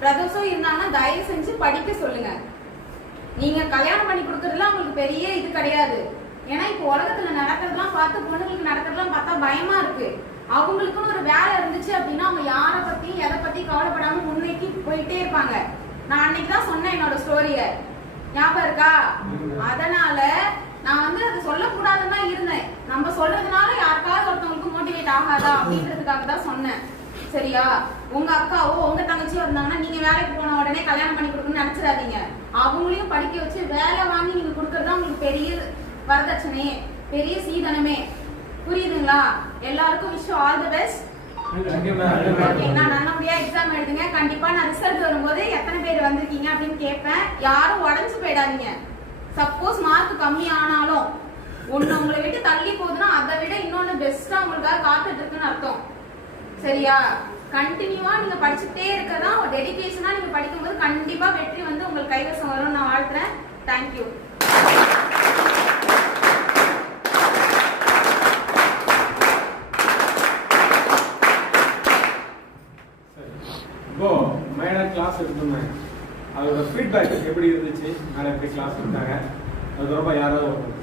பிரதர்ஸும் பிரதர்ஸோ இருந்தாங்கன்னா தயவு செஞ்சு படிக்க சொல்லுங்க. நீங்க கல்யாணம் பண்ணி கொடுக்கறதுலாம் உங்களுக்கு பெரிய இது கிடையாது. ஏன்னா இப்போ உலகத்துல நடக்கிறதெல்லாம் பார்த்து பொண்ணுங்களுக்கு நடக்கிறதெல்லாம் பார்த்தா பயமா இருக்கு. அவங்களுக்குன்னு ஒரு வேலை இருந்துச்சு அப்படின்னா அவங்க யாரை பத்தியும் எதை பத்தி கவலைப்படாம முன்னைக்கு போயிட்டே இருப்பாங்க. நான் அன்னைக்கு தான் சொன்னேன் என்னோட ஸ்டோரிய ஞாபகம் இருக்கா? அதனால நான் வந்து அது சொல்லக்கூடாதுன்னு தான் இருந்தேன். நம்ம சொல்றதுனால யாருக்காவது ஒருத்தவங்களுக்கு மோட்டிவேட் ஆகாதா அப்படின்றதுக்காக தான் சொன்னேன். சரியா? உங்க அக்காவோ உங்க தங்கச்சியோ இருந்தாங்கன்னா நீங்க வேலைக்கு போன உடனே கல்யாணம் பண்ணி கொடுக்கணும்னு நினைச்சிடாதீங்க. அவங்களையும் படிக்க வச்சு வேலை வாங்கி நீங்க கொடுக்கறது உங்களுக்கு பெரிய வரதட்சணை பெரிய சீதனமே. புரியுதுங்களா? எல்லாருக்கும் விஷ் ஆல் தி பெஸ்ட் நல்லபடியா எக்ஸாம் எழுதுங்க. கண்டிப்பா நான் ரிசல்ட் வரும்போது எத்தனை பேர் வந்திருக்கீங்க அப்படின்னு கேட்பேன். யாரும் உடஞ்சு போயிடாதீங்க. சப்போஸ் மார்க் கம்மி ஆனாலும் ஒண்ணு உங்களை விட்டு தள்ளி போகுதுன்னா அதை விட இன்னொன்னு பெஸ்டா உங்களுக்காக அர்த்தம் சரியா? கண்டினியூவா நீங்க படிச்சுட்டே இருக்கதான் டெடிக்கேஷனா நீங்க படிக்கும்போது கண்டிப்பா வெற்றி வந்து உங்களுக்கு கைவசம் வரும்னு நான் வாழ்த்துறேன். தேங்க்யூ சரி. இப்போ மேடம் கிளாஸ் எடுத்திருந்தாங்க அதோட ஃபீட்பேக் எப்படி இருந்துச்சு? மேலே எப்படி கிளாஸ் எடுத்தாங்க? அது ரொம்ப யாராவது ஒருத்தர்